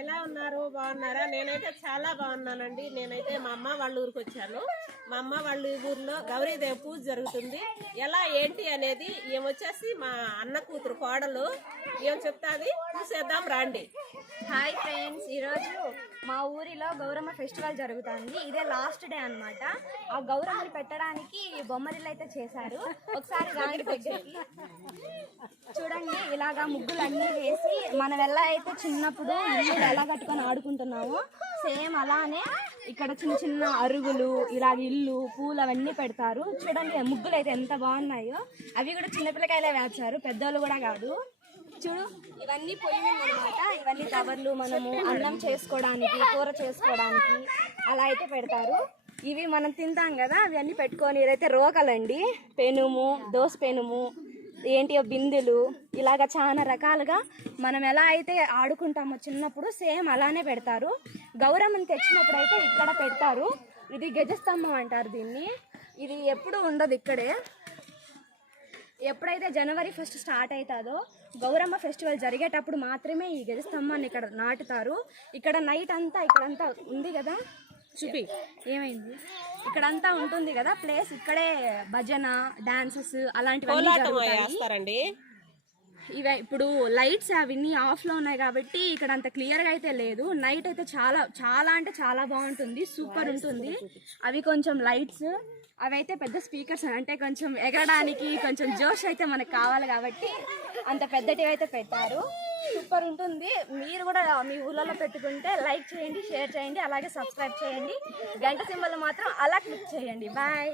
ఎలా ఉన్నారు? బాగున్నారా? నేనైతే చాలా బాగున్నానండి. నేనైతే మా అమ్మ వాళ్ళ ఊరికి వచ్చాను. మా అమ్మ వాళ్ళ ఊర్లో గౌరీదేవి పూజ జరుగుతుంది. ఎలా ఏంటి అనేది ఏమొచ్చేసి వచ్చేసి మా అన్న కూతురు కోడలు. ఏం చెప్తాది. చూసేద్దాం రాండి. హాయ్ ఫ్రెండ్స్ ఈరోజు మా ఊరిలో గౌరమ్మ ఫెస్టివల్ జరుగుతుంది. ఇదే లాస్ట్ డే అన్నమాట. ఆ గౌరమ్మని పెట్టడానికి బొమ్మరిల్లు అయితే చేశారు. ఒకసారి దగ్గరికి చూడండి ఇలాగా ముగ్గులు అన్నీ వేసి మనం ఎలా అయితే చిన్నప్పుడు ఇల్లు ఎలా కట్టుకొని ఆడుకుంటున్నామో సేమ్ అలానే ఇక్కడ చిన్న చిన్న అరుగులు ఇలాగ ఇల్లు పూలు అవన్నీ పెడతారు. చూడండి ముగ్గులు అయితే ఎంత బాగున్నాయో. అవి కూడా చిన్నపిల్లకాయలే వేస్తారు పెద్దోళ్ళు కూడా కాదు. చూడు ఇవన్నీ పొయ్యి అనమాట ఇవన్నీ కవర్లు మనము అన్నం చేసుకోవడానికి కూర చేసుకోవడానికి అలా అయితే పెడతారు. ఇవి మనం తింటాం కదా అవన్నీ పెట్టుకొని ఇదైతే రోకలండి పెనుము దోస పెనుము ఏంటి బిందెలు ఇలాగ చాలా రకాలుగా మనం ఎలా అయితే ఆడుకుంటామో చిన్నప్పుడు సేమ్ అలానే పెడతారు. గౌరమ్మని తెచ్చినప్పుడు అయితే ఇక్కడ పెడతారు. ఇది గజస్తంభం అంటారు దీన్ని. ఇది ఎప్పుడు ఉండదు ఇక్కడే. ఎప్పుడైతే జనవరి ఫస్ట్ స్టార్ట్ అవుతుందో గౌరమ్మ ఫెస్టివల్ జరిగేటప్పుడు మాత్రమే ఈ గజస్తంభాన్ని ఇక్కడ నాటుతారు. ఇక్కడ నైట్ అంతా ఇక్కడంతా ఉంది కదా? చూపి ఏమైంది? ఇక్కడంతా ఉంటుంది కదా ప్లేస్ ఇక్కడే భజన డాన్సెస్ వేస్తారండి. ఇవే ఇప్పుడు లైట్స్ అవన్నీ ఆఫ్లో ఉన్నాయి కాబట్టి ఇక్కడ అంత క్లియర్గా అయితే లేదు. నైట్ అయితే చాలా చాలా అంటే చాలా బాగుంటుంది. సూపర్ ఉంటుంది. అవి కొంచెం లైట్స్. అవి అయితే పెద్ద స్పీకర్స్ అంటే కొంచెం ఎగరడానికి కొంచెం జోష్ అయితే మనకు కావాలి కాబట్టి అంత పెద్దటివి అయితే పెట్టారు. సూపర్ ఉంటుంది. మీరు కూడా మీ ఊళ్ళలో పెట్టుకుంటే లైక్ చేయండి షేర్ చేయండి అలాగే సబ్స్క్రైబ్ చేయండి. గంట సింబల్ మాత్రం అలా క్లిక్ చేయండి. బాయ్.